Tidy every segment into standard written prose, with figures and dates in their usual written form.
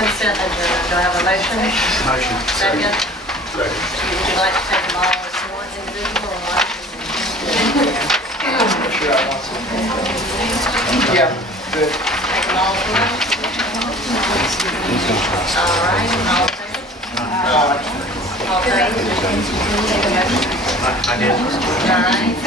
consent agenda. Do I have a motion? Motion. Second? Second. Would you like to take them all as one individual or one? Sure, I want some. Yeah, good. Take them all as one? All right, all in favor? All opposed? I did. All right.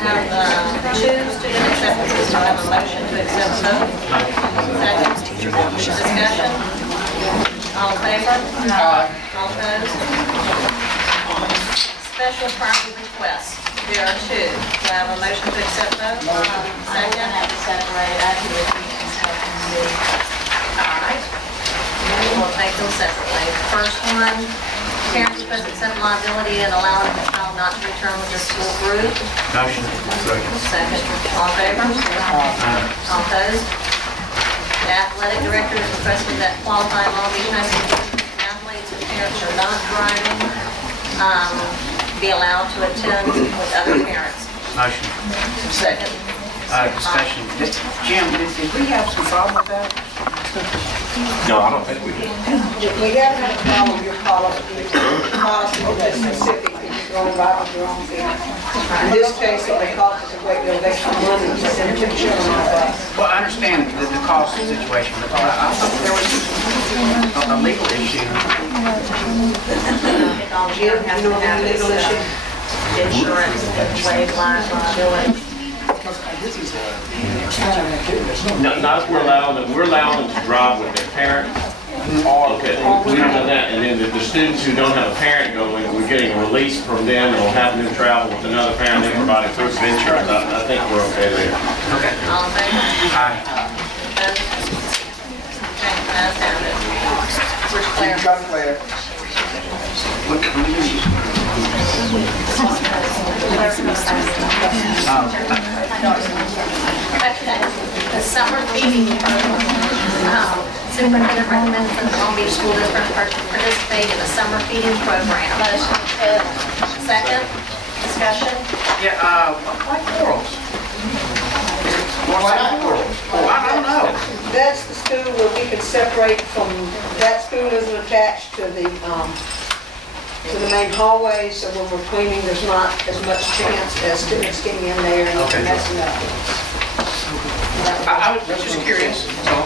I have two student acceptances. Do I have a motion to accept both? Second. Discussion? All in favor? All opposed? Special property requests. There are two. Do I have a motion to accept both? Second. have to separate activities and All right. We'll take them separately. First one, parents must accept liability and allowing the child not to return with the school group. Motion. Second. All in favor? All opposed? The athletic director is requesting that qualified Long Beach High School athletes and parents are not driving, be allowed to attend with other parents. Motion. Second. Discussion. Jim, did we have some problem with that? No, I don't think we do. We gotta have a problem with your policy is specific, if you're going by on your own feet. In this case, it may cost us a great deal of extra money to send two children on a bus. Well, I understand the cost situation, but I thought there was a legal issue. Jim, you know the legal issue? Insurance, waive liability. Not if we're allowing them to drive with their parents. Okay, we've done that, and then the students who don't have a parent going, we're getting a release from them, and we'll have them travel with another parent, they're providing proof of insurance. I think we're okay there. Okay. All in favor? Aye. Opposed? Okay, ayes have it. Which Claire? Claire. Okay, the summer feeding program. Superintendent recommends that the Long Beach School District participate in the summer feeding program. Second, discussion. Yeah, why corals? Why not corals? Oh, I don't know. That's the school where we can separate from, that school isn't attached to the main hallway, so when we're cleaning, there's not as much chance as students getting in there and Okay. messing up. I was just curious, so.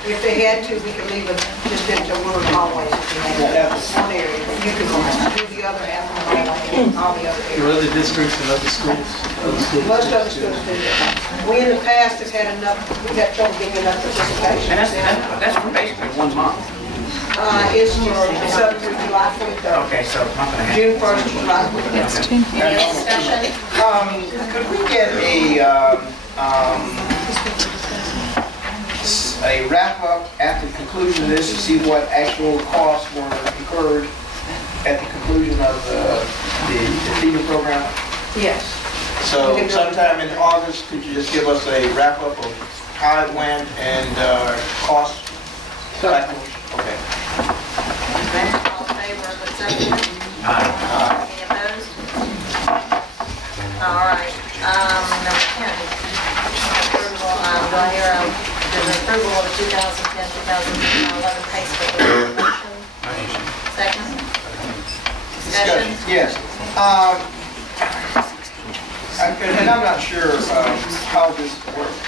If they had to, we could leave it just into one of the hallways if we had one area, but you could do the other half of the hallway and all the other areas. Other districts and other schools? Most other schools do that. We in the past have had enough, we've had trouble getting enough participation. And that's for basically 1 month. It's up to July 23rd. Okay, so a month and a half. June 1st to July 23rd. Any discussion? Could we get a wrap-up at the conclusion of this to see what actual costs were incurred at the conclusion of the feeding program? Yes. So sometime in August, could you just give us a wrap-up of how it went and costs? Okay. Okay, all in favor of accepting it? Aye. Any opposed? All right, number 10. Approval, do I hear the approval of the 2010-2011 pay scale? Motion. Second. Discussion? Yes. And I'm not sure how this works,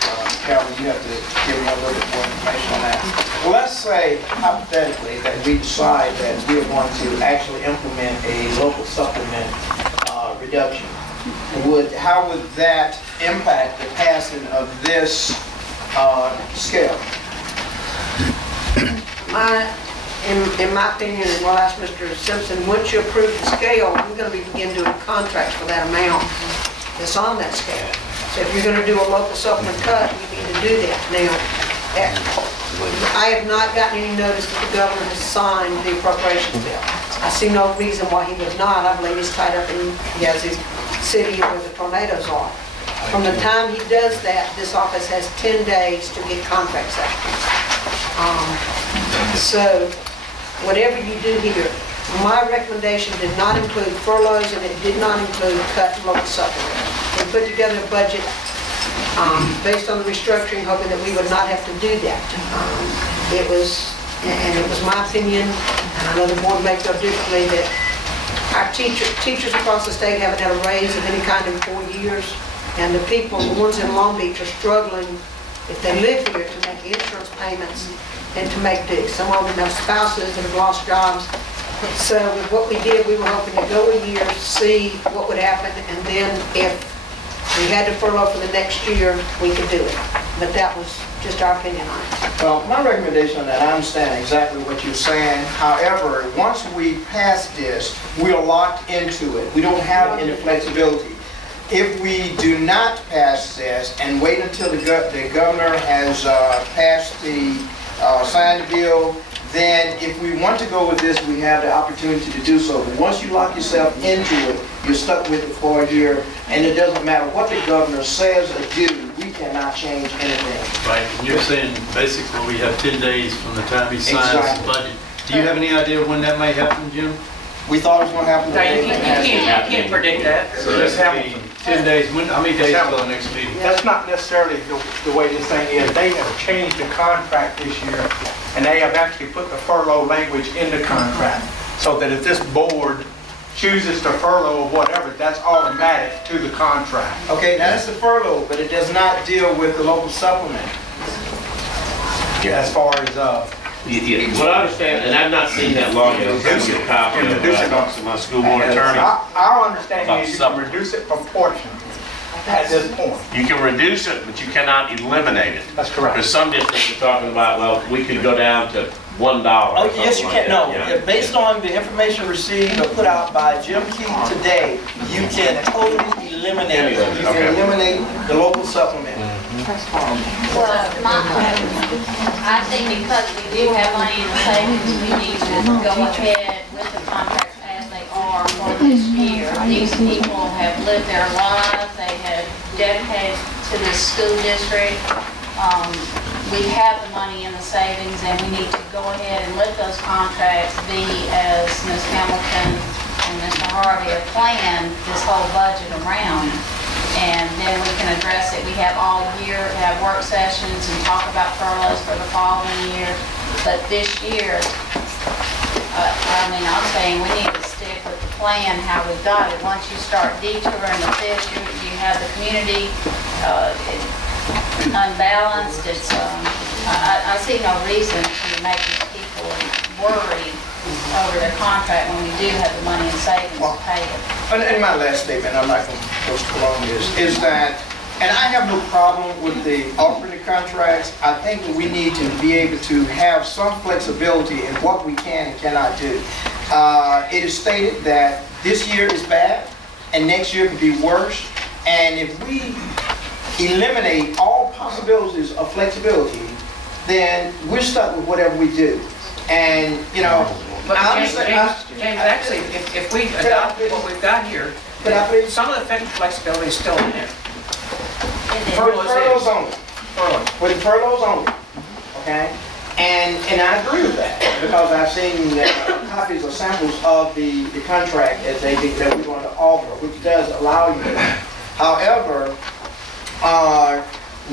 Calvin, you have to give me a little bit more information on that. Well, let's say hypothetically that we decide that we're going to actually implement a local supplement reduction. How would that impact the passing of this scale? In my opinion, and we'll ask Mr. Simpson, once you approve the scale, we're going to begin doing contracts for that amount that's on that scale. So if you're going to do a local supplement cut, you need to do that. Now, I have not gotten any notice that the governor has signed the appropriations bill. I see no reason why he would not. I believe he's tied up in, he has his city where the tornadoes are. From the time he does that, this office has 10 days to get contracts out. So whatever you do here, my recommendation did not include furloughs and it did not include cut and local supplement. We put together a budget based on the restructuring, hoping that we would not have to do that. It was my opinion, and I know the board may feel differently, that our teachers across the state haven't had a raise of any kind in 4 years, and the people, the ones in Long Beach, are struggling, if they live here, to make insurance payments and to make do. Some of them have spouses that have lost jobs. So with what we did, we were hoping to go a year, see what would happen, and then if we had to furlough for the next year, we could do it. But that was just our opinion on it. Well, my recommendation on that, I understand exactly what you're saying. However, once we pass this, we are locked into it. We don't have any flexibility. If we do not pass this and wait until the governor has signed the bill, then if we want to go with this, we have the opportunity to do so. But once you lock yourself into it, you're stuck with it for a year, and it doesn't matter what the governor says or do, we cannot change anything. Right, and you're saying basically we have 10 days from the time he signs Exactly. the budget. Do you have any idea when that may happen, Jim? We thought it was going to happen No, you today. can't predict that. So that's Hamilton. 10 days. How many days till the next meeting? That's not necessarily the way this thing is. They have changed the contract this year, and they have actually put the furlough language in the contract, so that if this board chooses to furlough or whatever, that's automatic to the contract. Okay, now that's the furlough, but it does not deal with the local supplement. As far as, What I understand, and I've not seen that law yet, I'm going to get a copy of it, I talked to my school board attorney. our understanding is you can reduce it proportionally at this point. You can reduce it, but you cannot eliminate it. That's correct. Because some districts are talking about, well, we could go down to $1 or Oh, yes, you something can. like No, that. Yeah. based on the information received or put out by Jim Key today, you can totally eliminate it. You can eliminate the local supplement. Well, I think because we do have money in the savings, we need to go ahead with the contracts as they are for this year. These people have lived their lives, they have dedicated to this school district. We have the money in the savings, and we need to go ahead and let those contracts be as Ms. Hamilton and Mr. Harvey have planned this whole budget around. And then we can address it. We have all year to have work sessions and talk about furloughs for the following year. But this year, I'm saying we need to stick with the plan, how we've got it. Once you start detouring the fish, you have the community unbalanced. I see no reason to make these people worried over their contract when we do have the money in savings to pay it. And my last statement, I'm not going to go too long, is that, and I have no problem with the offering the contracts. I think that we need to be able to have some flexibility in what we can and cannot do. It is stated that this year is bad and next year could be worse. And if we eliminate all possibilities of flexibility, then we're stuck with whatever we do. And, you know, But I James, understand. actually, if we adopt what we've got here, Could I please? some of the flexibility is still in there. Furloughs only. With furloughs only, okay? And I agree with that, because I've seen copies or samples of the contract that we're going to offer, which does allow you that. However,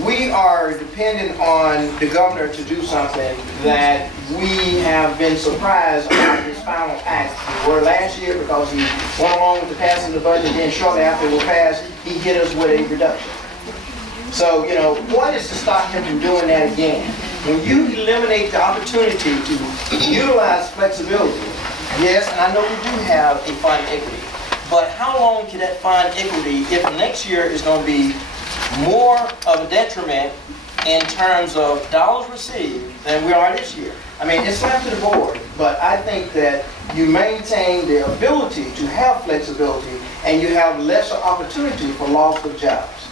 we are dependent on the governor to do something that we have been surprised about his final act. We were last year because he went along with the passing of the budget, and then shortly after it was passed, he hit us with a reduction. So, you know, what is to stop him from doing that again? When you eliminate the opportunity to utilize flexibility, yes, and I know we do have a fund equity, but how long can that fund equity, if next year is going to be more of a detriment in terms of dollars received than we are this year? I mean, it's left to the board, but I think that you maintain the ability to have flexibility and you have lesser opportunity for loss of jobs.